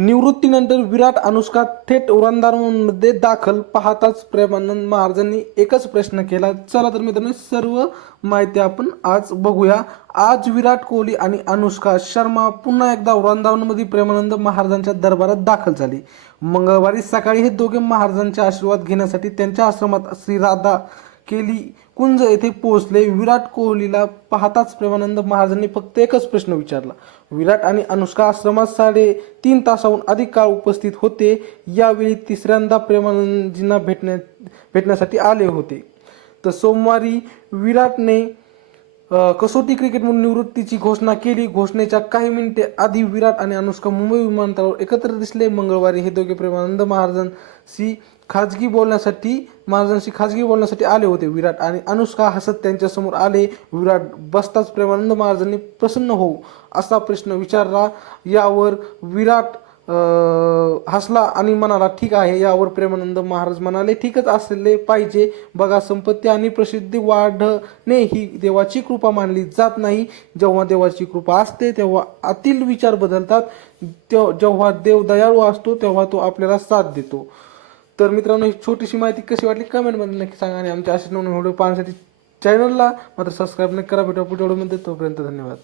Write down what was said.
निवृत्तीनंतर विराट अनुष्का थेट वृंदावनमध्ये दाखल पाहताच प्रेमानंद महाराजांनी एकच प्रश्न केला। चला तर मित्रांनो सर्व माहिती आपण आज बघूया। आज विराट कोहली आणि अनुष्का शर्मा पुन्हा एकदा वृंदावनमध्ये प्रेमानंद महाराजांच्या दरबारात दाखल झाली। मंगळवारी सकाळी हे दोघे महाराजांचे आशीर्वाद घेण्यासाठी त्यांच्या आश्रमात श्री राधा केली कुंज येथे पोहोचले। विराट कोहलीला पाहताच प्रेमानंद महाराजांनी फक्त एकच प्रश्न विचारला। विराट आणि अनुष्का आश्रमात 3.5 तासाहून अधिक काळ उपस्थित होते। यावेळी तिसऱ्यांदा प्रेमानंदजींना भेटण्यासाठी आले होते। तर सोमवारी विराटने कसोटी क्रिकेटमधून निवृत्तीची घोषणा केली। घोषणेच्या काही मिनिटे आधी विराट आणि अनुष्का मुंबई विमानतळावर एकत्र दिसले। मंगळवारी हे दोघे प्रेमानंद महाराजांशी खाजगी बोलण्यासाठी आले होते। विराट आणि अनुष्का हसत त्यांच्यासमोर आले। विराट बसताच प्रेमानंद महाराजांनी प्रसन्न होऊ असा प्रश्न विचारला। यावर विराट हसला आणि म्हणाला ठीक आहे। यावर प्रेमानंद महाराज म्हणाले ठीकच असले पाहिजे। बघा संपत्ती आणि प्रसिद्धी वाढणे ही देवाची कृपा मानली जात नाही। जेव्हा देवाची कृपा असते तेव्हा आतील विचार बदलतात। जेव्हा देव दयाळू असतो तेव्हा तो आपल्याला साथ देतो। तर मित्रांनो ही छोटीशी माहिती कशी वाटली कमेंटमध्ये नक्की सांगा आणि आमच्या असे नवीन व्हिडिओ पाहण्यासाठी चॅनलला मात्र सबस्क्राईब नक्की करा। भेटू पुढच्या व्हिडिओमध्ये, तोपर्यंत धन्यवाद।